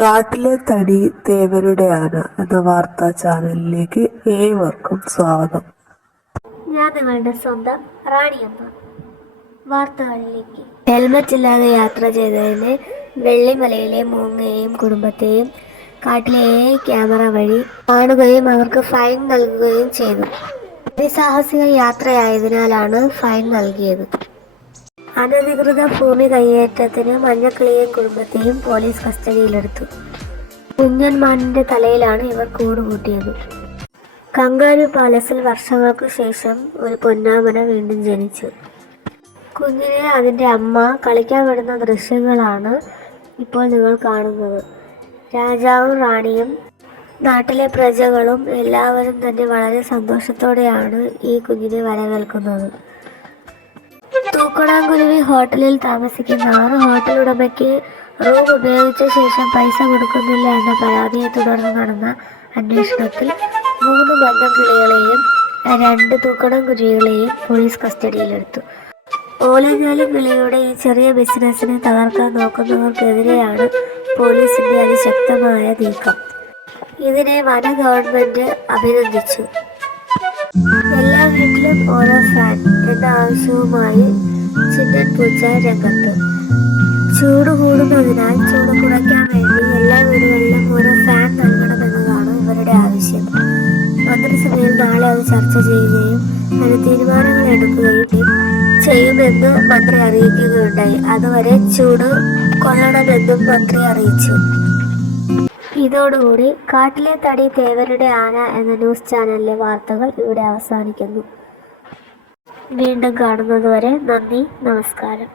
കാട്ടിലെ തടി തേവരുടെ ആന എന്ന വാർത്താ ചാനലിലേക്ക് ഏവർക്കും സ്വാഗതം. ഞാൻ നിങ്ങളുടെ സ്വന്തം റാണിയമ്മ. വാർത്തകളിലേക്ക്. ഹെൽമറ്റ് ഇല്ലാതെ യാത്ര ചെയ്തതിന് വെള്ളിമലയിലെ മൂങ്ങയെയും കുടുംബത്തെയും കാട്ടിലെ ക്യാമറ വഴി കാണുകയും അവർക്ക് ഫൈൻ നൽകുകയും ചെയ്തു. അതിസാഹസിക യാത്രയായതിനാലാണ് ഫൈൻ നൽകിയത്. അനധികൃത ഭൂമി കയ്യേറ്റത്തിന് മഞ്ഞക്കിളിയെയും കുടുംബത്തെയും പോലീസ് കസ്റ്റഡിയിലെടുത്തു. കുഞ്ഞൻമാനിന്റെ തലയിലാണ് ഇവർ കൂടുകൂട്ടിയത്. കങ്കാരു പാലസിൽ വർഷങ്ങൾക്കു ശേഷം ഒരു പൊന്നാമന വീണ്ടും ജനിച്ചു. കുഞ്ഞിനെ അതിൻ്റെ അമ്മ കളിക്കാൻ വിടുന്ന ദൃശ്യങ്ങളാണ് ഇപ്പോൾ നിങ്ങൾ കാണുന്നത്. രാജാവും റാണിയും നാട്ടിലെ പ്രജകളും എല്ലാവരും തന്നെ വളരെ സന്തോഷത്തോടെയാണ് ഈ കുഞ്ഞിനെ വരവേൽക്കുന്നത്. തൂക്കണാങ്കുരുവി ഹോട്ടലിൽ താമസിക്കുന്ന 6 ഹോട്ടൽ ഉടമയ്ക്ക് റൂം ഉപയോഗിച്ച ശേഷം പൈസ കൊടുക്കുന്നില്ല എന്ന പരാതിയെ തുടർന്ന് നടന്ന അന്വേഷണത്തിൽ 3 മഞ്ഞക്കിളികളെയും 2 തൂക്കണാങ്കുരുവികളെയും പോലീസ് കസ്റ്റഡിയിലെടുത്തു. ഓലഞ്ഞാലും കിളിയുടെ ഈ ചെറിയ ബിസിനസ്സിനെ തകർക്കാൻ നോക്കുന്നവർക്കെതിരെയാണ് പോലീസിന്റെ അതിശക്തമായ നീക്കം. ഇതിനെ വന ഗവൺമെന്റ് അഭിനന്ദിച്ചു. എല്ലാ വീട്ടിലും ഓരോ ഫാൻ എന്ന ആവശ്യവുമായി ചിന്നൻ പൂച്ച രംഗത്ത്. ചൂട് കൂടുന്നതിനാൽ ചൂട് കുറയ്ക്കാൻ വേണ്ടി എല്ലാ വീടുകളിലും ഓരോ ഫാൻ നൽകണമെന്നതാണ് ഇവരുടെ ആവശ്യം. മന്ത്രിസഭയിൽ നാളെ അത് ചർച്ച ചെയ്യുകയും അതിന് തീരുമാനങ്ങൾ എടുക്കുകയും ചെയ്യുമെന്ന് മന്ത്രി അറിയിക്കുകയുണ്ടായി. അതുവരെ ചൂട് കൊള്ളണമെന്നും മന്ത്രി അറിയിച്ചു. ഇതോടുകൂടി കാട്ടിലെ തടി തേവരുടെ ആന എന്ന ന്യൂസ് ചാനലിലെ വാർത്തകൾ ഇവിടെ അവസാനിക്കുന്നു. വീണ്ടും കാണുന്നതുവരെ നന്ദി, നമസ്കാരം.